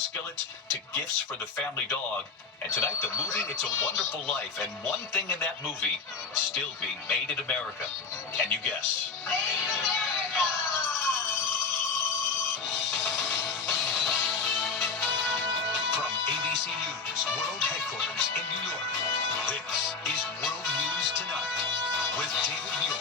skillets to gifts for the family dog. And tonight, the movie It's a Wonderful Life. And one thing in that movie still being made in America. Can you guess? From ABC News World Headquarters in New York, this is World News Tonight with David Muir.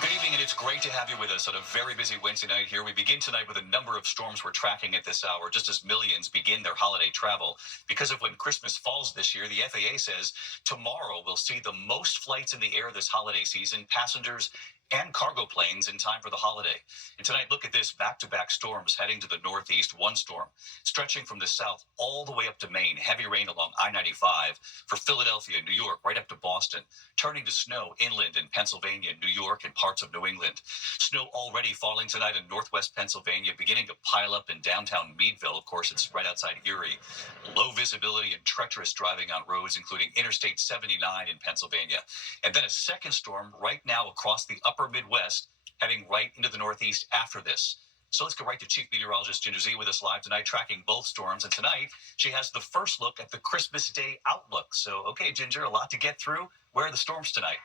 Good evening, and it's great to have you with us on a very busy Wednesday night here. We begin tonight with a number of storms we're tracking at this hour, just as millions begin their holiday travel. Because of when Christmas falls this year, the FAA says tomorrow we'll see the most flights in the air this holiday season, passengers and cargo planes in time for the holiday. And tonight, look at this, back-to-back storms heading to the northeast. One storm stretching from the south all the way up to Maine. Heavy rain along I-95 for Philadelphia, New York, right up to Boston. Turning to snow inland in Pennsylvania, New York, and parts of New England. Snow already falling tonight in northwest Pennsylvania, beginning to pile up in downtown Meadville. Of course, it's right outside Erie. Low visibility and treacherous driving on roads, including Interstate 79 in Pennsylvania. And then a second storm right now across the upper Midwest, heading right into the Northeast after this. So let's go right to Chief Meteorologist Ginger Zee with us live tonight, tracking both storms. And tonight, she has the first look at the Christmas Day outlook. So, okay, Ginger, a lot to get through. Where are the storms tonight?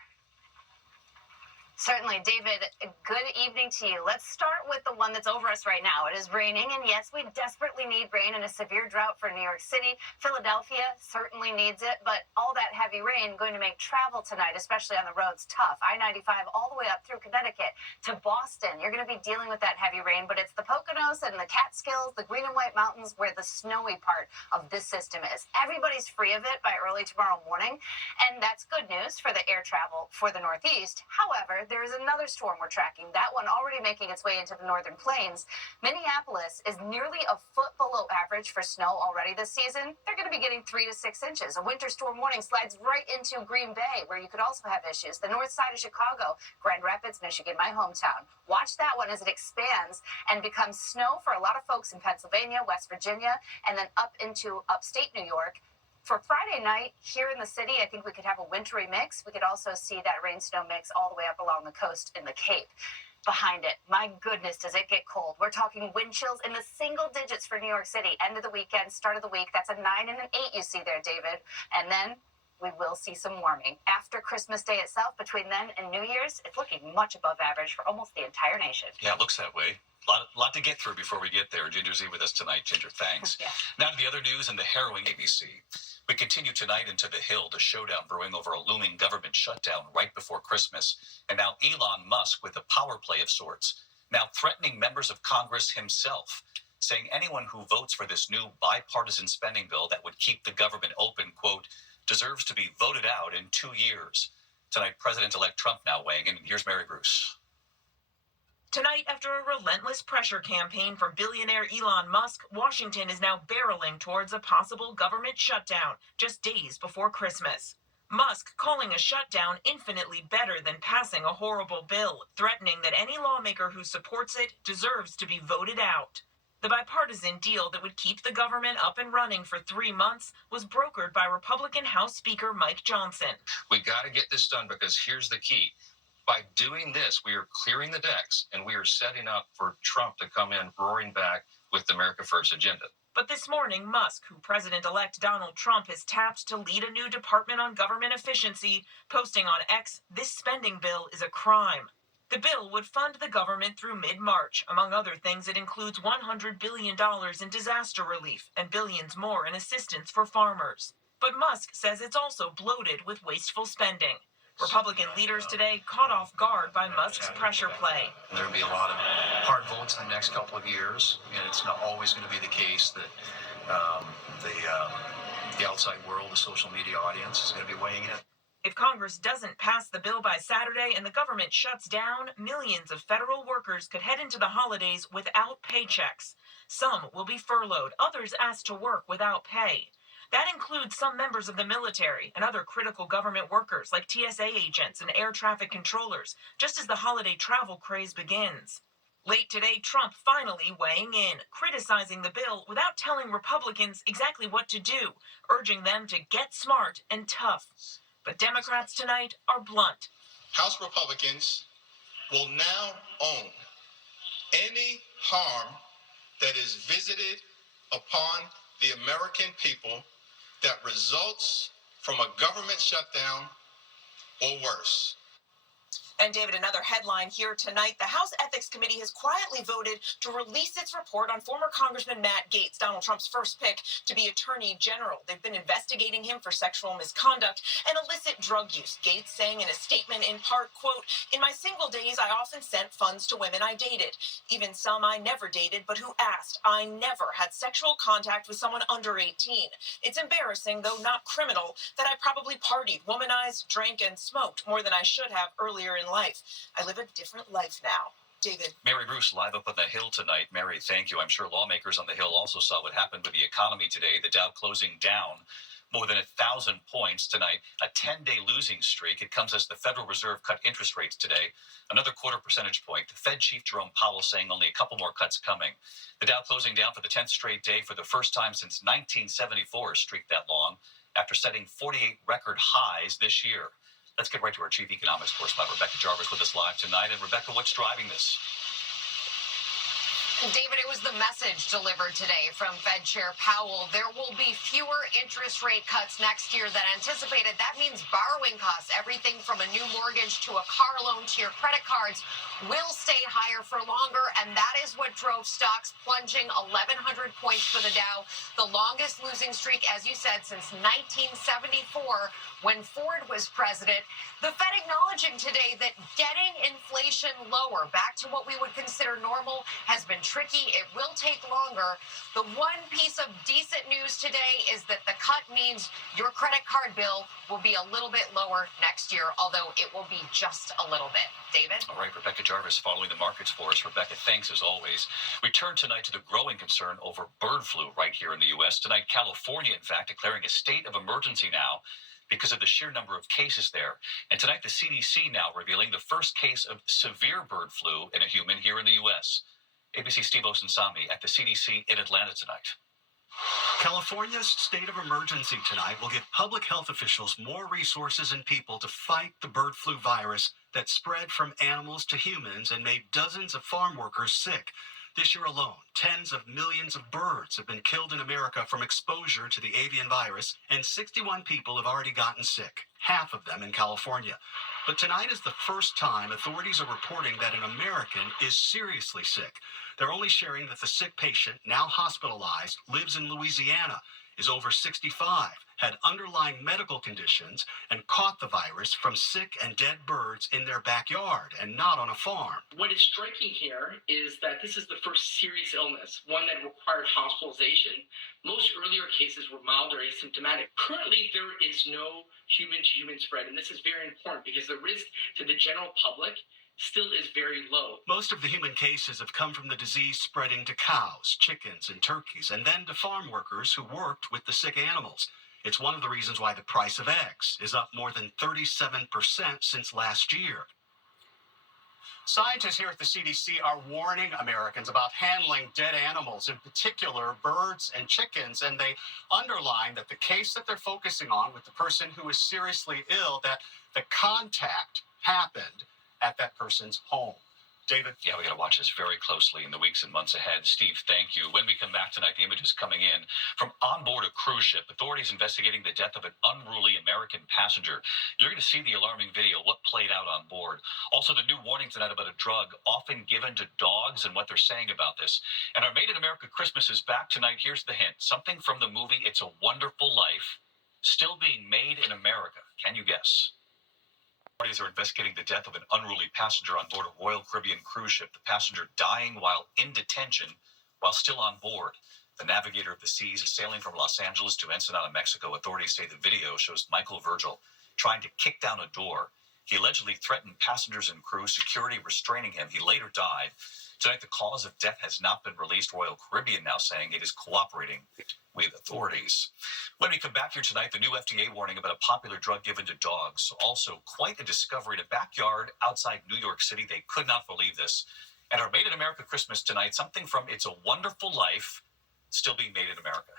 Certainly. David, good evening to you. Let's start with the one that's over us right now. It is raining, and yes, we desperately need rain in a severe drought for New York City. Philadelphia certainly needs it, but all that heavy rain going to make travel tonight, especially on the roads, tough. I-95 all the way up through Connecticut to Boston. You're going to be dealing with that heavy rain, but it's the Poconos and the Catskills, the Green and White Mountains, where the snowy part of this system is. Everybody's free of it by early tomorrow morning, and that's good news for the air travel for the Northeast. However, there is another storm we're tracking, that one already making its way into the northern plains. Minneapolis is nearly a foot below average for snow already this season. They're going to be getting 3 to 6 inches. A winter storm warning slides right into Green Bay, where you could also have issues. The north side of Chicago, Grand Rapids, Michigan, my hometown. Watch that one as it expands and becomes snow for a lot of folks in Pennsylvania, West Virginia, and then up into upstate New York. For Friday night, here in the city, I think we could have a wintry mix. We could also see that rain-snow mix all the way up along the coast in the Cape. Behind it, my goodness, does it get cold. We're talking wind chills in the single digits for New York City. End of the weekend, start of the week, that's a 9 and an 8 you see there, David. And then we will see some warming. After Christmas Day itself, between then and New Year's, it's looking much above average for almost the entire nation. Yeah, it looks that way. Lot to get through before we get there. Ginger Zee with us tonight. Ginger, thanks. Yeah. Now to the other news and the harrowing ABC. We continue tonight into the Hill, the showdown brewing over a looming government shutdown right before Christmas. And now Elon Musk with a power play of sorts, now threatening members of Congress himself, saying anyone who votes for this new bipartisan spending bill that would keep the government open, quote, deserves to be voted out in 2 years. Tonight, President-elect Trump now weighing in. Here's Mary Bruce. Tonight, after a relentless pressure campaign from billionaire Elon Musk, Washington is now barreling towards a possible government shutdown just days before Christmas. Musk calling a shutdown infinitely better than passing a horrible bill, threatening that any lawmaker who supports it deserves to be voted out. The bipartisan deal that would keep the government up and running for 3 months was brokered by Republican House Speaker Mike Johnson. We got to get this done because here's the key. By doing this, we are clearing the decks, and we are setting up for Trump to come in roaring back with the America First agenda. But this morning, Musk, who President-elect Donald Trump has tapped to lead a new department on government efficiency, posting on X, this spending bill is a crime. The bill would fund the government through mid-March. Among other things, it includes $100 billion in disaster relief and billions more in assistance for farmers. But Musk says it's also bloated with wasteful spending. Republican leaders today caught off guard by Musk's pressure play. There'll be a lot of hard votes in the next couple of years, and it's not always going to be the case that the outside world, the social media audience, is going to be weighing in. If Congress doesn't pass the bill by Saturday and the government shuts down, millions of federal workers could head into the holidays without paychecks. Some will be furloughed, others asked to work without pay. That includes some members of the military and other critical government workers like TSA agents and air traffic controllers, just as the holiday travel craze begins. Late today, Trump finally weighing in, criticizing the bill without telling Republicans exactly what to do, urging them to get smart and tough. But Democrats tonight are blunt. House Republicans will now own any harm that is visited upon the American people that results from a government shutdown or worse. And David, another headline here tonight. The House Ethics Committee has quietly voted to release its report on former Congressman Matt Gaetz, Donald Trump's first pick to be Attorney General. They've been investigating him for sexual misconduct and illicit drug use. Gaetz saying in a statement in part, quote, "In my single days, I often sent funds to women I dated, even some I never dated, but who asked. I never had sexual contact with someone under 18. It's embarrassing, though not criminal, that I probably partied, womanized, drank, and smoked more than I should have earlier in life. I live a different life now." David. Mary Bruce, live up on the Hill tonight. Mary, thank you. I'm sure lawmakers on the Hill also saw what happened with the economy today. The Dow closing down more than 1,000 points tonight, a 10-day losing streak. It comes as the Federal Reserve cut interest rates today, another quarter percentage point. The Fed Chief Jerome Powell saying only a couple more cuts coming. The Dow closing down for the 10th straight day for the first time since 1974, a streak that long, after setting 48 record highs this year. Let's get right to our chief economics correspondent, Rebecca Jarvis, with us live tonight. And Rebecca, what's driving this? David, it was the message delivered today from Fed Chair Powell. There will be fewer interest rate cuts next year than anticipated. That means borrowing costs, everything from a new mortgage to a car loan to your credit cards, will stay higher for longer. And that is what drove stocks plunging 1,100 points for the Dow, the longest losing streak, as you said, since 1974 when Ford was president. The Fed acknowledging today that getting inflation lower, back to what we would consider normal, has been tricky. It will take longer. The one piece of decent news today is that the cut means your credit card bill will be a little bit lower next year, although it will be just a little bit. David? All right, Rebecca Jarvis following the markets for us. Rebecca, thanks as always. We turn tonight to the growing concern over bird flu right here in the U.S. Tonight, California, in fact, declaring a state of emergency now because of the sheer number of cases there. And tonight, the CDC now revealing the first case of severe bird flu in a human here in the U.S. ABC Steve Osunsami at the CDC in Atlanta tonight. California's state of emergency tonight will give public health officials more resources and people to fight the bird flu virus that spread from animals to humans and made dozens of farm workers sick. This year alone, tens of millions of birds have been killed in America from exposure to the avian virus, and 61 people have already gotten sick, half of them in California. But tonight is the first time authorities are reporting that an American is seriously sick. They're only sharing that the sick patient, now hospitalized, lives in Louisiana, is over 65, had underlying medical conditions, and caught the virus from sick and dead birds in their backyard and not on a farm. What is striking here is that this is the first serious illness, one that required hospitalization. Most earlier cases were mild or asymptomatic. Currently, there is no human-to-human spread, and this is very important because the risk to the general public still is very low. Most of the human cases have come from the disease spreading to cows, chickens, and turkeys, and then to farm workers who worked with the sick animals. It's one of the reasons why the price of eggs is up more than 37% since last year. Scientists here at the CDC are warning Americans about handling dead animals, in particular birds and chickens, and they underline that the case that they're focusing on with the person who is seriously ill, that the contact happened at that person's home. David? Yeah, we got to watch this very closely in the weeks and months ahead. Steve, thank you. When we come back tonight, the images coming in from on board a cruise ship. Authorities investigating the death of an unruly American passenger. You're going to see the alarming video, what played out on board. Also, the new warning tonight about a drug often given to dogs and what they're saying about this. And our Made in America Christmas is back tonight. Here's the hint. Something from the movie It's a Wonderful Life, still being made in America. Can you guess? Authorities are investigating the death of an unruly passenger on board a Royal Caribbean cruise ship. The passenger dying while in detention while still on board. The navigator of the seas sailing from Los Angeles to Ensenada, Mexico. Authorities say the video shows Michael Virgil trying to kick down a door. He allegedly threatened passengers and crew, security restraining him. He later died. Tonight, the cause of death has not been released. Royal Caribbean now saying it is cooperating with authorities. When we come back here tonight, the new FDA warning about a popular drug given to dogs. Also, quite a discovery in a backyard outside New York City. They could not believe this. And our Made in America Christmas tonight, something from It's a Wonderful Life, still being made in America.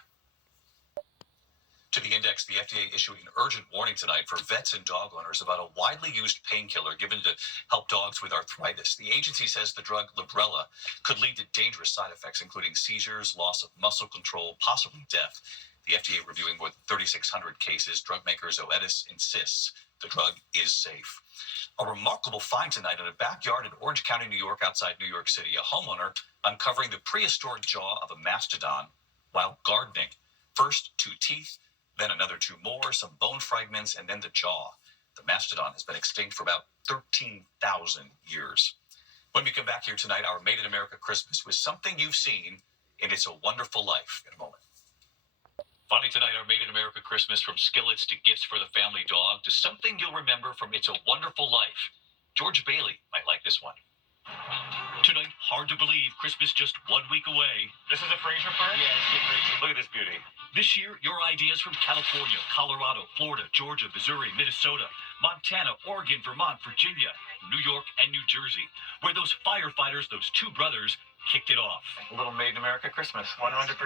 To the index, the FDA issuing an urgent warning tonight for vets and dog owners about a widely used painkiller given to help dogs with arthritis. The agency says the drug Librela could lead to dangerous side effects, including seizures, loss of muscle control, possibly death. The FDA reviewing more than 3,600 cases. Drug maker Zoetis insists the drug is safe. A remarkable find tonight in a backyard in Orange County, New York, outside New York City. A homeowner uncovering the prehistoric jaw of a mastodon while gardening. First 2 teeth, then another 2 more, some bone fragments, and then the jaw. The mastodon has been extinct for about 13,000 years. When we come back here tonight, our Made in America Christmas with something you've seen in It's a Wonderful Life in a moment. Finally tonight, our Made in America Christmas, from skillets to gifts for the family dog to something you'll remember from It's a Wonderful Life. George Bailey might like this one. Tonight, hard to believe Christmas just 1 week away. This is a Fraser fir? Yeah, it's a Fraser. Look at this beauty. This year, your ideas from California, Colorado, Florida, Georgia, Missouri, Minnesota, Montana, Oregon, Vermont, Virginia, New York, and New Jersey, where those firefighters, those 2 brothers, kicked it off. A little Made in America Christmas, 100%.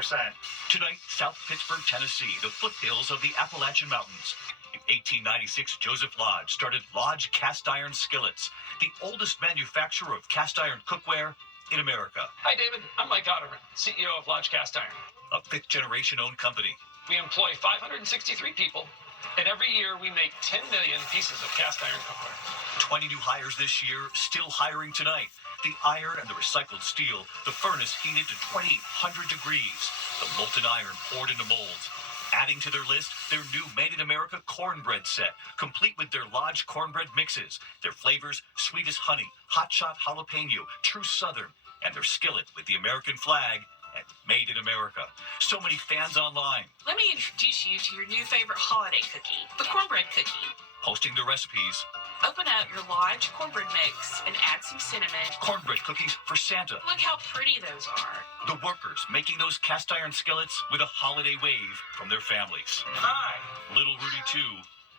Tonight, South Pittsburgh, Tennessee, the foothills of the Appalachian Mountains. In 1896, Joseph Lodge started Lodge Cast Iron Skillets, the oldest manufacturer of cast iron cookware in America. Hi, David. I'm Mike Otterman, CEO of Lodge Cast Iron. A 5th-generation owned company. We employ 563 people, and every year we make 10 million pieces of cast iron cookware. 20 new hires this year, still hiring tonight. The iron and the recycled steel, the furnace heated to 2,800 degrees, the molten iron poured into molds. Adding to their list, their new Made in America cornbread set, complete with their Lodge cornbread mixes, their flavors, sweet as honey, hot shot jalapeno, true southern, and their skillet with the American flag and Made in America. So many fans online. Let me introduce you to your new favorite holiday cookie, the cornbread cookie. Posting their recipes. Open up your Lodge cornbread mix and add some cinnamon. Cornbread cookies for Santa. Look how pretty those are. The workers making those cast iron skillets with a holiday wave from their families. Hi. Little Rudy too.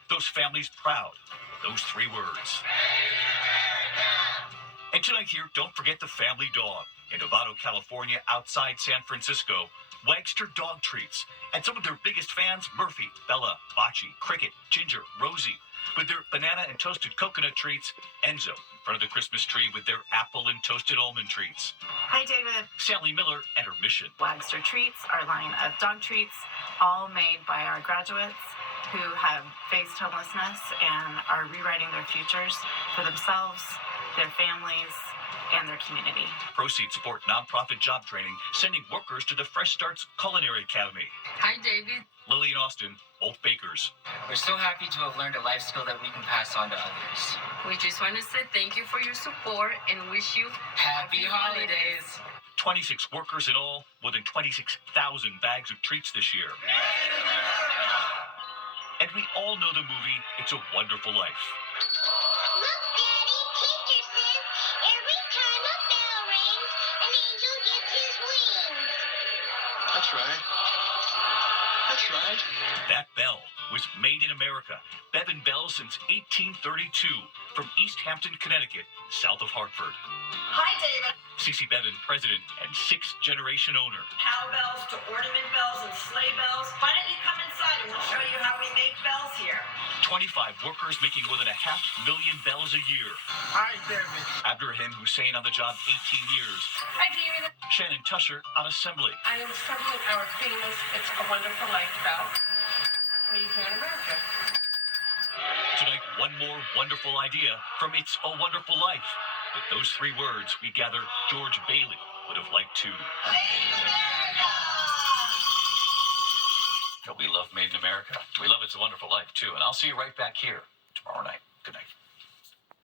Those families proud. Those 3 words. And tonight here, don't forget the family dog. In Novato, California, outside San Francisco, Wagster Dog Treats. And some of their biggest fans, Murphy, Bella, Bocce, Cricket, Ginger, Rosie. With their banana and toasted coconut treats, Enzo, in front of the Christmas tree with their apple and toasted almond treats. Hi, David. Sally Miller and her mission. Wagster Treats, our line of dog treats, all made by our graduates who have faced homelessness and are rewriting their futures for themselves, their families, and their community. Proceeds support nonprofit job training, sending workers to the Fresh Starts Culinary Academy. Hi, David. Lily and Austin, both bakers. We're so happy to have learned a life skill that we can pass on to others. We just want to say thank you for your support and wish you happy holidays. 26 workers in all, more than 26,000 bags of treats this year. And we all know the movie It's a Wonderful Life. Look, Daddy, teacher says every time a bell rings, an angel gets his wings. That's right. That's right. That bell was made in America. Bevan Bell since 1832 from East Hampton, Connecticut, south of Hartford. Hi, David. Cece Bevan, president and 6th-generation owner. Cowbells to ornament bells and sleigh bells. Why don't you come inside and we'll show you how we make bells here. 25 workers making more than 500,000 bells a year. Hi, David. Abdurrahim Hussein on the job 18 years. Hi, David. Shannon Tusher on assembly. I am assembling our famous It's a Wonderful Life bell made here in America. Tonight, one more wonderful idea from It's a Wonderful Life. With those 3 words, we gather George Bailey would have liked to. We love Made in America. We love It's a Wonderful Life, too. And I'll see you right back here tomorrow night. Good night.